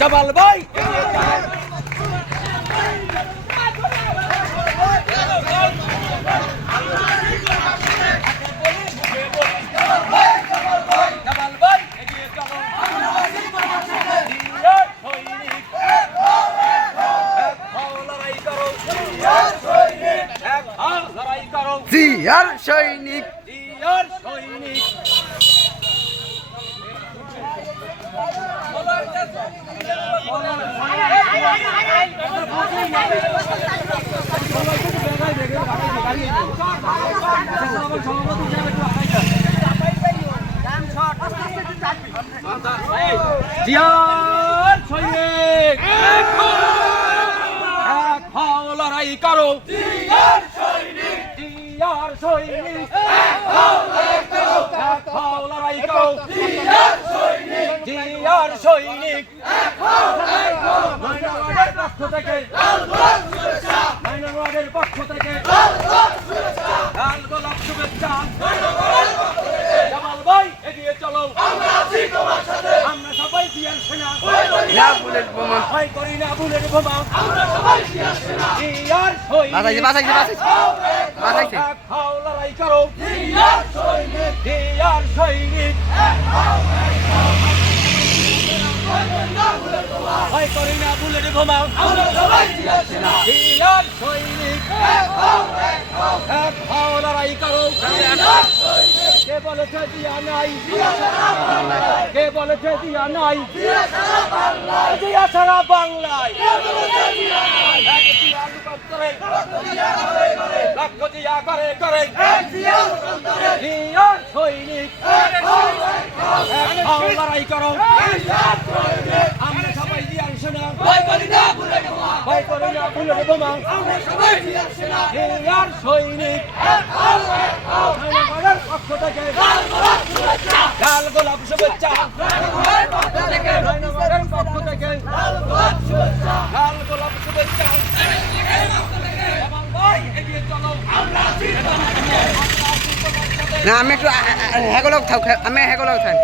জামাল ভাই জিয়ার সৈনিক জিয়ার সৈনিক এক হও লড়াই করো জিয়ার সৈনিক জিয়ার সৈনিক এক হও লড়াই করো জিয়ার সৈনিক জিয়ার সৈনিক এক হও লড়াই করো মাইনওয়ার্ডের পক্ষ থেকে মাইনওয়ার্ডের পক্ষ থেকে লাল গোলাপ শুভেচ্ছা জামাল ভাই এগিয়ে চলো আমরা আছি তোমার সাথে আমরা সবাই জিয়ার সেনা না বুলেট বোমা ভয় করি না বুলেট বোমা আমরা সবাই জিয়ার সেনা জিয়ার সৈনিক বাঁচাইছে এক হও লড়াই করো জিয়ার সৈনিক জিয়ার সৈনিক ভয় করি না বুলেট বোমা আমরা সবাই জিয়ার সেনা জিয়ার সৈনিক এক হও লড়াই করো জিয়ার সৈনিক কে বলেছে দিয়া নাই কে বলেছে দিয়া নাই দিয়া সারা বাংলায় লক্ষ দিয়া করে করে জিয়ার সৈনিক লড়াই করো আমরা সবাই জিয়ার সেনা ভয় করি না বুলেট বোমা আমরা সবাই জিয়ার সেনা জিয়ার সৈনিক পক্ষ থেকে লাল গোলাপ শুভেচ্ছা পক্ষ থেকে লাল গোলাপ শুভেচ্ছা এগিয়ে চলো আমরা না আমি একটু হ্যাগলক থাক আমি হ্যাগলক থাক